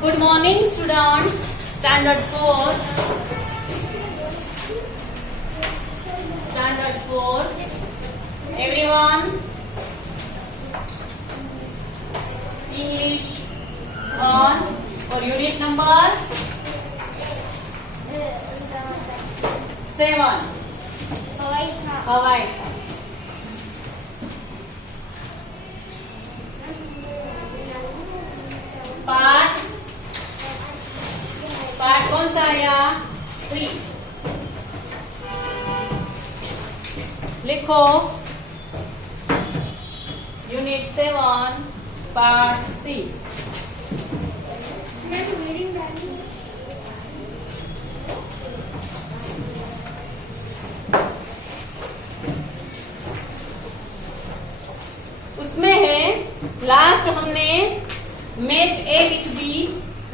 Good morning, students. Standard 4. Standard 4. Everyone. English on or unit number 7. Hawaii. Part कौन सा आया? 3. लिखो यूनिट 7 पार्ट 3. उसमें है लास्ट हमने match A with B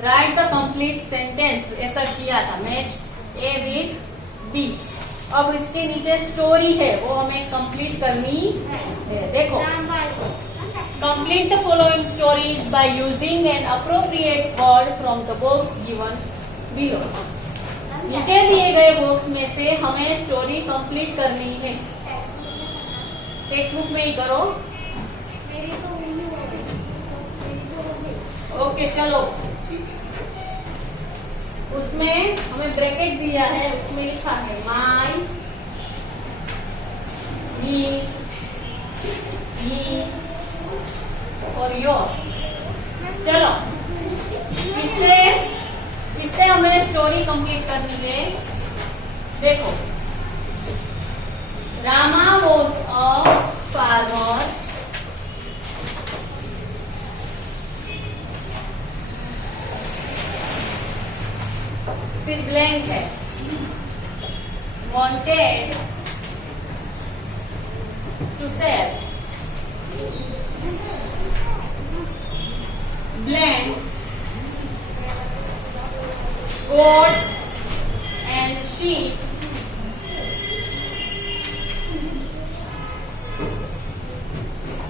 write the complete sentence ऐसा किया था. Match A with B. अब इसके नीचे स्टोरी है वो हमें कंप्लीट करनी है. देखो complete the following stories by using an appropriate word from the box given below. नीचे दिए गए बॉक्स में से हमें स्टोरी कंप्लीट करनी है. टेक्स्ट बुक में ही करो. ओके चलो. उसमें हमें ब्रैकेट दिया है उसमें लिखा है माई मीज मी और योर. चलो इससे हमें स्टोरी कंप्लीट करनी है. देखो रामा वॉज अ फार्मर. फिर ब्लैंक है. Wanted to sell. Blank goats and sheep.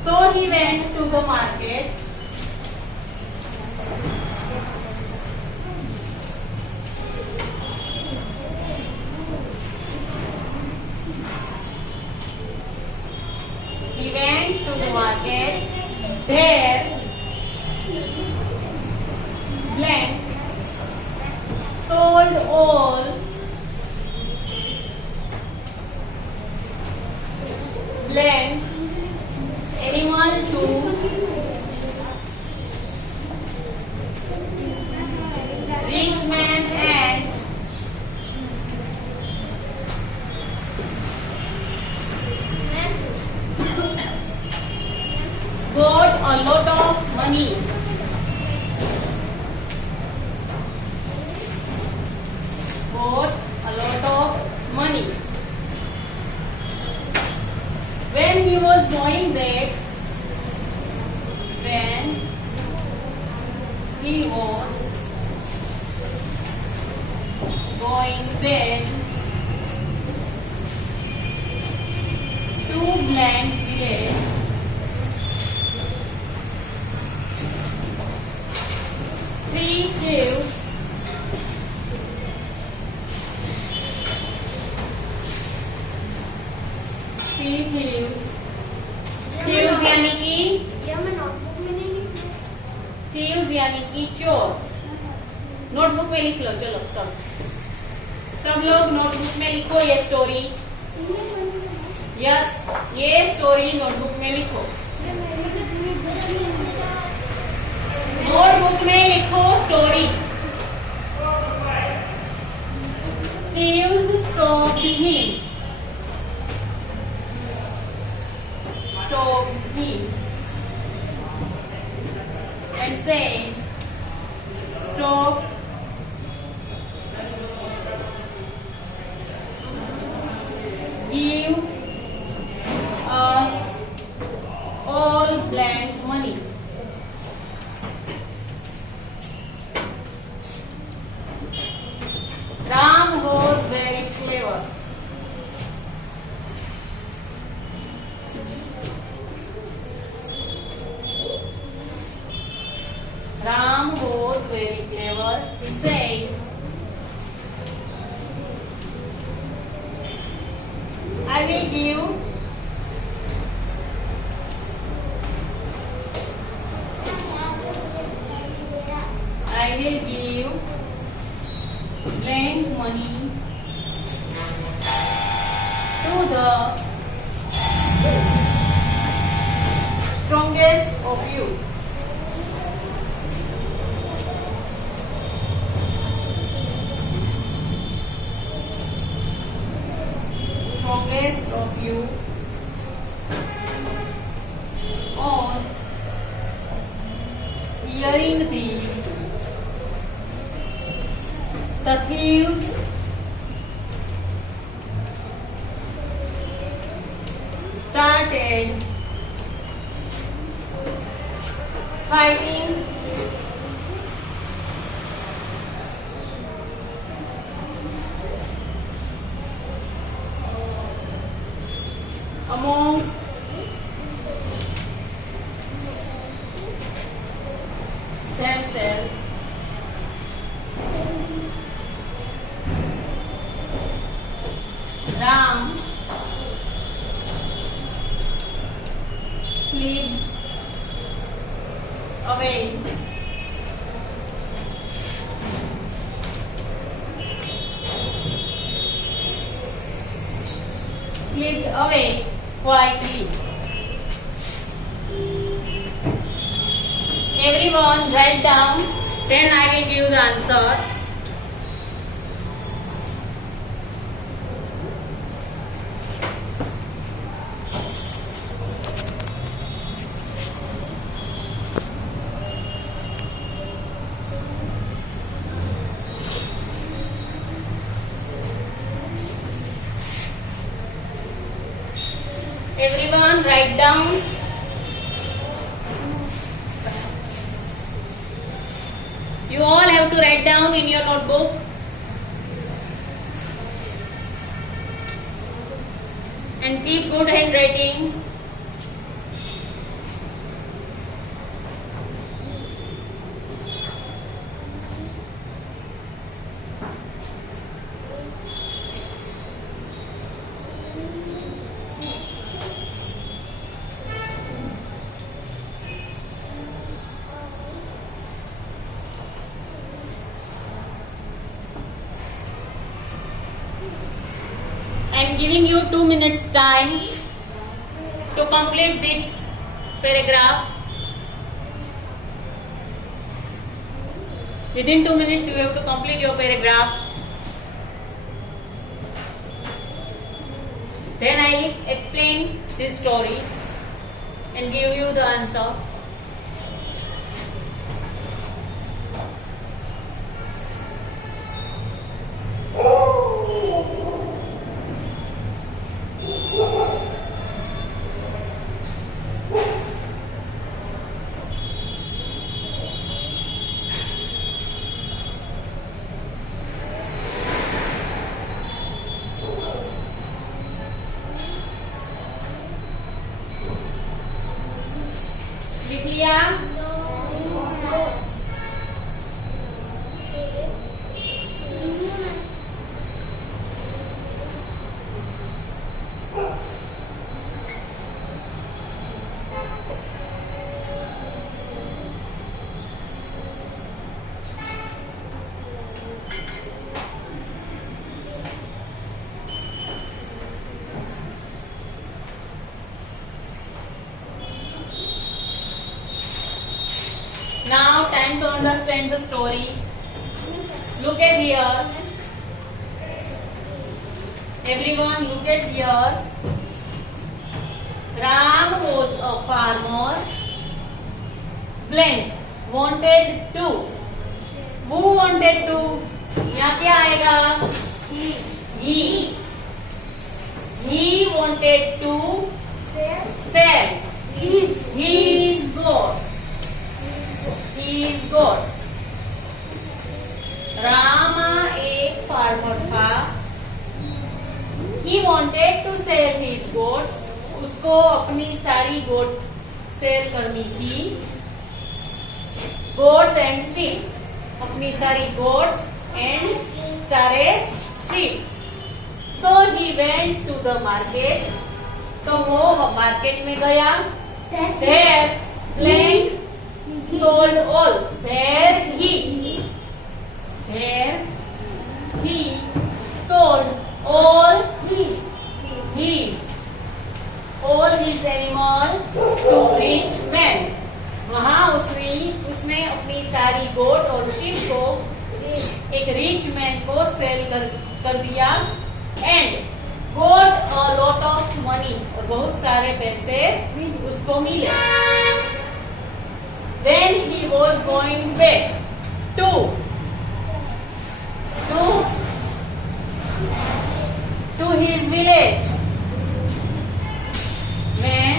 So he went to the market. He went to the market. There, blank, sold all blank animal to rich man and got a lot of money. Got a lot of money. When he was going back, when he was going back to blank village, three thieves यानी कि थीव्स यानी कि चोर. नोटबुक में लिख लो. चलो सब लोग नोटबुक में लिखो ये स्टोरी. यस ये स्टोरी नोटबुक में लिखो. नोटबुक में लिखो story. Thieves stopped him. Stopped him and says, stop give us all blank money. Ram was very clever. was very clever. He said, I will give blank money to the strongest of you. Strongest of you on hearing these, the thieves started fighting amongst themselves. Ram slipped away. Slipped away quietly. Everyone write down, then I will give the answer. Everyone write down. You all have to write down in your notebook. And keep good handwriting. I am giving you 2 minutes time to complete this paragraph. Within 2 minutes you have to complete your paragraph. Then I explain this story and give you the answer. लिख लिया? Now time to understand the story. Look at here. Everyone look at here. Ram was a farmer. Blank wanted to. Who wanted to? यहाँ क्या आएगा? He. He wanted to sell his goods. His goods. Rama एक फार्मर था. He wanted to sell his goods. उसको अपनी सारी good cell करनी थी. goats and sheep. अपनी सारी goats and सारे sheep. So he went to the market. तो वो मार्केट में गया. There Plank sold all. There he sold all his animal to rich men. वहाँ उसने अपनी सारी गोट और शीप को एक रिच मैन को सेल कर दिया. And got a lot of money. और बहुत सारे पैसे उसको मिले. Then he was going back to his village. When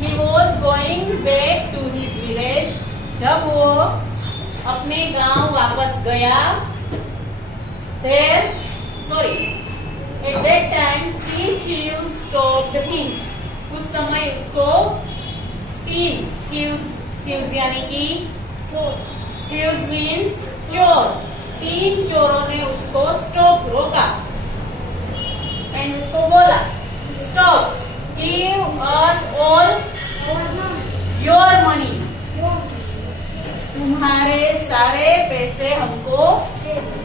he was going back to his village, जब वो अपने गांव वापस गया, at that time 3 thieves stopped him. उस समय उसको 3 thieves यानी कि thieves means चोर. 3 चोरों ने उसको रोका. एंड उसको बोला, stop, give us all your money. तुम्हारे सारे पैसे हमको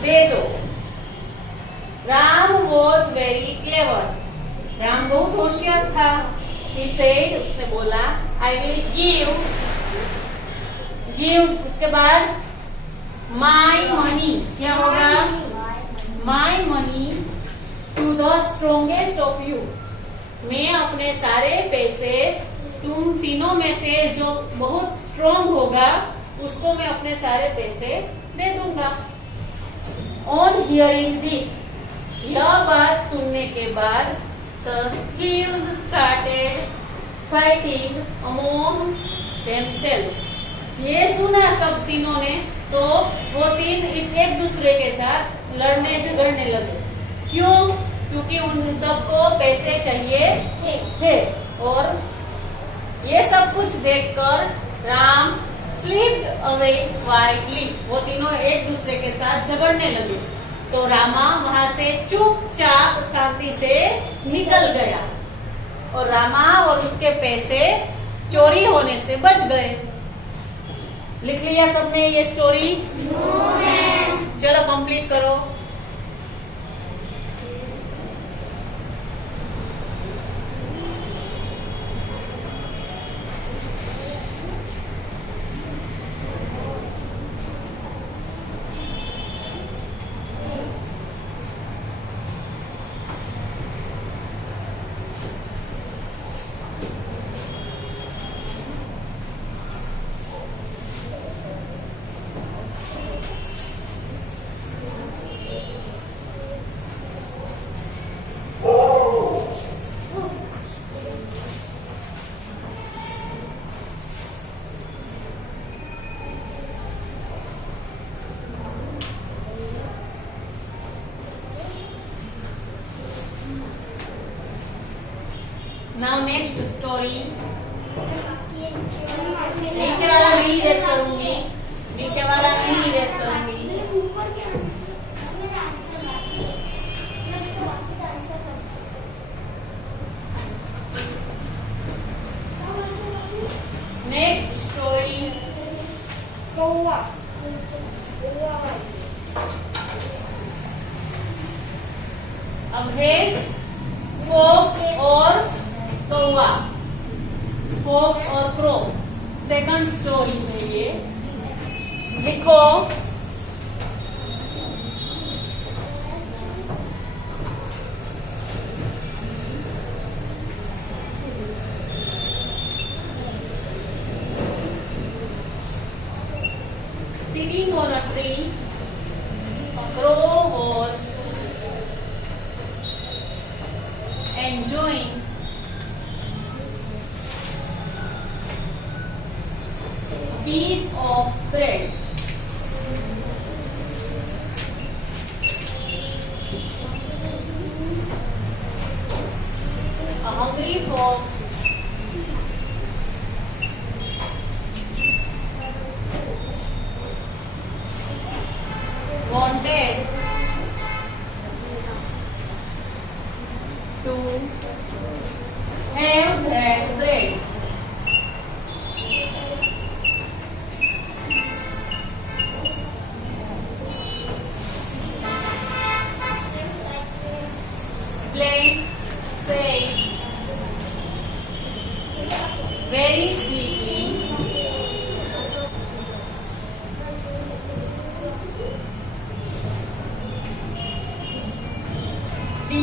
दे दो. Ram was very clever. Ram बहुत होशियार था. He said, उसने बोला, I will give उसके बाद my money. क्या होगा? My money to the strongest of you. मैं अपने सारे पैसे तुम तीनों में से जो बहुत स्ट्रॉन्ग होगा उसको मैं अपने सारे पैसे दे दूंगा. On hearing this, यह बात सुनने के बाद the thieves started fighting among themselves. ये सुना सब तीनों ने, तो वो 3 एक दूसरे के साथ लड़ने झगड़ने लगे. क्यों? क्योंकि उन सबको पैसे चाहिए थे. और ये सब कुछ देखकर राम स्लिप्ड अवे क्वाइटली. वो तीनों एक दूसरे के साथ झगड़ने लगे. तो रामा वहां से चुपचाप शांति से निकल गया. और रामा और उसके पैसे चोरी होने से बच गए. लिख लिया सबने ये स्टोरी? चलो कंप्लीट करो. Now next story. नीचे वाला नहीं इरेज करूंगी. नीचे वाला नहीं इरेज करूंगी. Next story. अब है फॉक्स और कौवा. फॉक्स और क्रो. सेकंड स्टोरी है ये. लिखो. Sitting on a tree, a crow was enjoying piece of bread. A hungry fox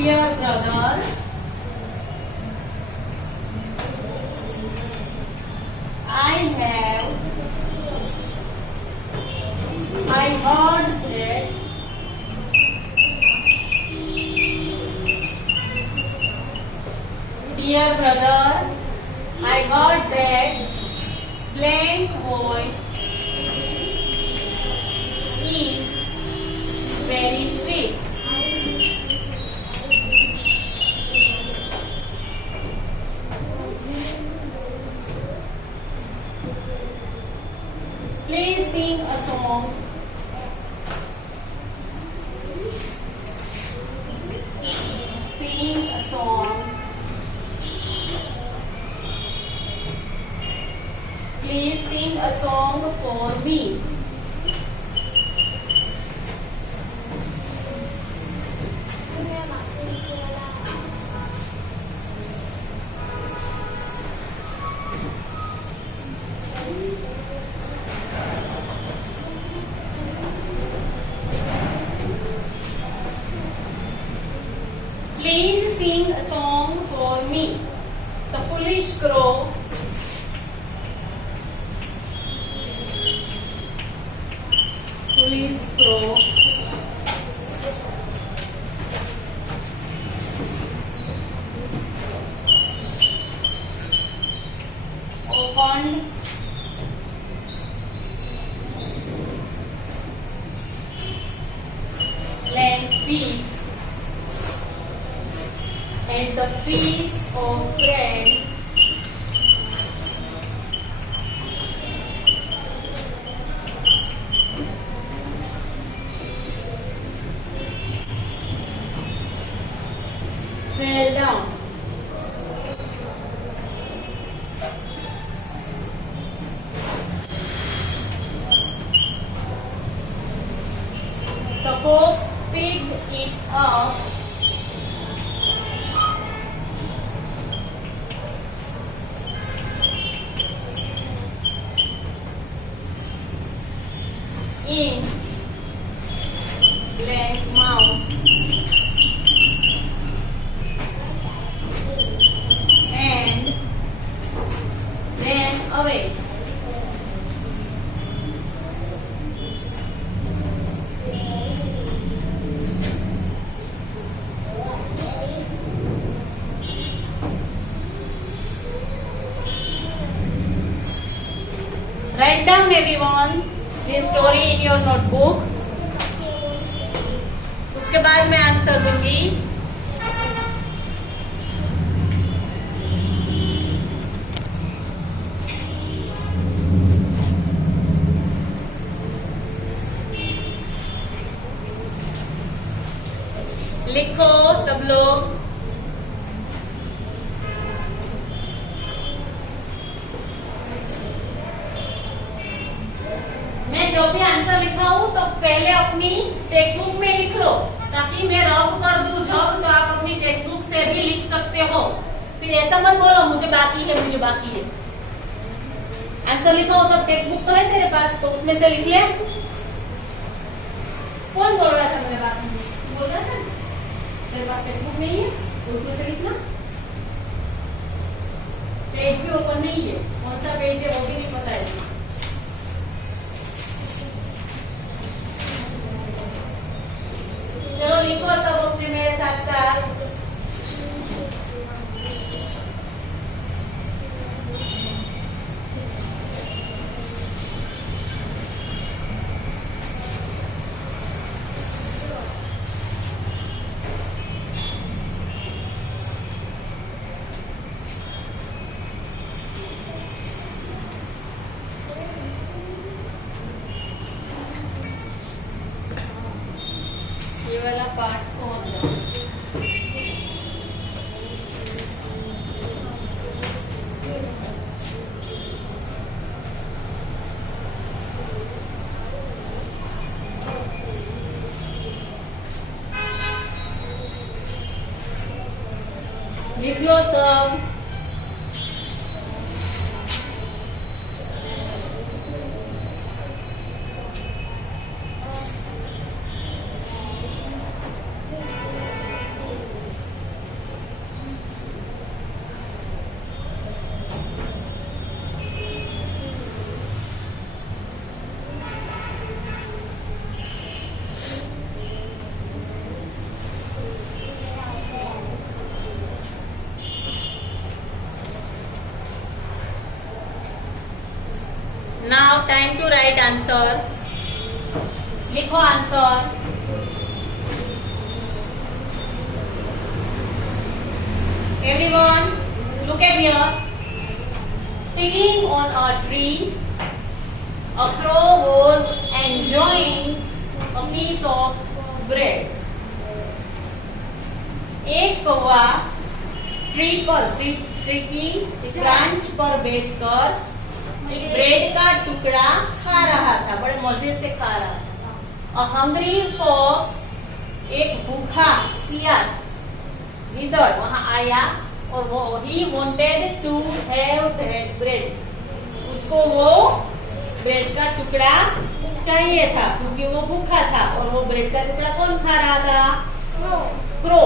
Dear brother, I heard that dear brother, I heard that blank voice is very sweet. Please sing a song. Sing a song. Please sing a song for me. Please sing a song for me. The foolish crow opened lengthy and the piece of bread fell down. The fox picked it up in blank mouth and ran away. Write down everyone this story in your notebook. उसके बाद मैं आंसर दूंगी. लिखो सब लोग. मैं जो भी आंसर लिखा हूं तो पहले अपनी टेक्स्ट बुक में लिख लो, ताकि मैं रब कर दूं जब तो आप अपनी टेक्स्ट बुक से भी लिख सकते हो. फिर ऐसा मत बोलो मुझे बाकी है, मुझे बाकी है. आंसर लिखा हो तो टेक्स्ट बुक तो है तेरे पास, तो उसमें से लिख ले. कौन बोल रहा था मेरे बाकी है? बोल रहा था तेरे पास टेक्स्ट बुक नहीं है, तो उसमें से लिखना. पेज भी ओपन नहीं है, कौन सा पेज है वो भी नहीं पता है. चलो लिखो सब अपने मेरे साथ साथ. ये वाला पार्ट कौन है? लिख लो सब. Now time to write answer. लिखो answer. Everyone, look at here. Sitting on a tree, a crow was enjoying a piece of bread. एक कौवा ट्री की ब्रांच पर बैठकर एक ब्रेड का टुकड़ा खा रहा था. बड़े मजे से खा रहा था. A hungry fox, एक भूखा सियार विदड़ वहां आया और वो ही wanted to have that bread. उसको वो ब्रेड का टुकड़ा चाहिए था क्योंकि वो भूखा था. और वो ब्रेड का टुकड़ा कौन खा रहा था? Crow.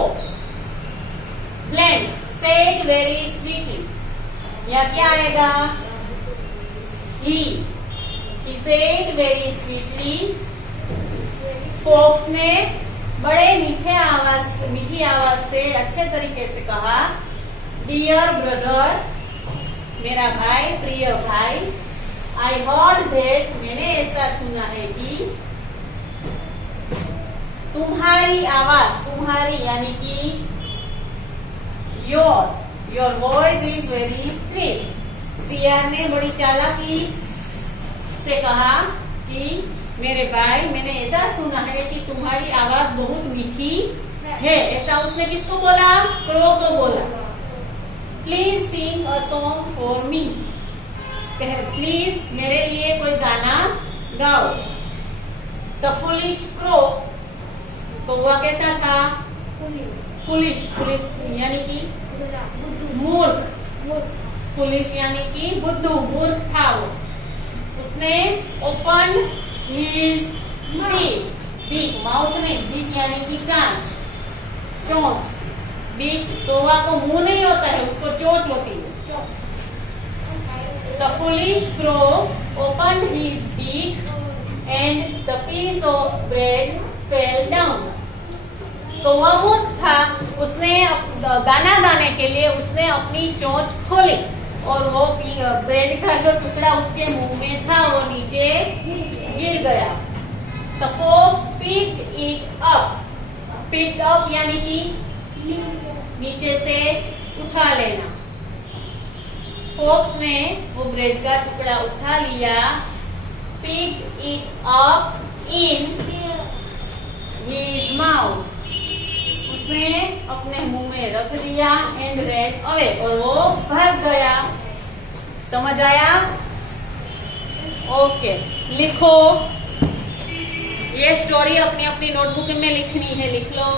Blank said very sweetly. या क्या आएगा? He said very sweetly. Fox ने बड़े मीठी आवाज से अच्छे तरीके से कहा, डियर ब्रदर, मेरा भाई, प्रिय भाई, आई हर्ड दैट, मैंने ऐसा सुना है कि तुम्हारी आवाज, तुम्हारी यानी कि your voice is very sweet. सियार ने बड़ी चालाकी से कहा कि मेरे भाई, मैंने ऐसा सुना है कि तुम्हारी आवाज बहुत मीठी है. ऐसा उसने किसको बोला? क्रो को बोला. Please sing a song for me. Please मेरे लिए कोई गाना गाओ. द फुलिश क्रो, कौवा कैसा था? फुलिश यानी कि मूर्ख. फुलिश यानी कि बुद्धू, मूर्ख था वो. उसने ओपन his beak, माउथ में, beak यानी कि चोंच. beak, कौवा को मुंह नहीं होता है, उसको चोंच होती है. The foolish crow opened his beak and the piece of bread fell down. कौवा मूर्ख था, उसने गाना गाने के लिए उसने अपनी चोंच खोली और वो ब्रेड का जो टुकड़ा उसके मुंह में था वो नीचे गिर गया. The fox picked it up. Picked up यानी कि नीचे से उठा लेना. फॉक्स ने वो ब्रेड का टुकड़ा उठा लिया. Picked it up in his mouth. उसने अपने मुंह में रख दिया. And ran away, और वो भाग गया. समझ आया? ओके, लिखो. ये स्टोरी अपनी अपनी नोटबुक में लिखनी है, लिख लो.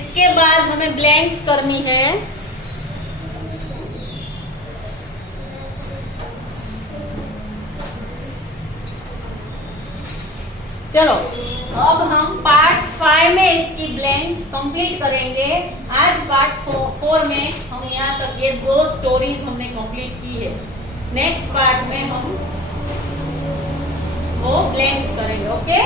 इसके बाद हमें ब्लैंक्स करनी है. चलो, अब हम पार्ट 5 में इसकी ब्लैंक्स कंप्लीट करेंगे. आज पार्ट 4 में हम यहाँ तक ये 2 स्टोरीज हमने कंप्लीट की है. नेक्स्ट पार्ट में हम वो ब्लैंक्स करेंगे. ओके.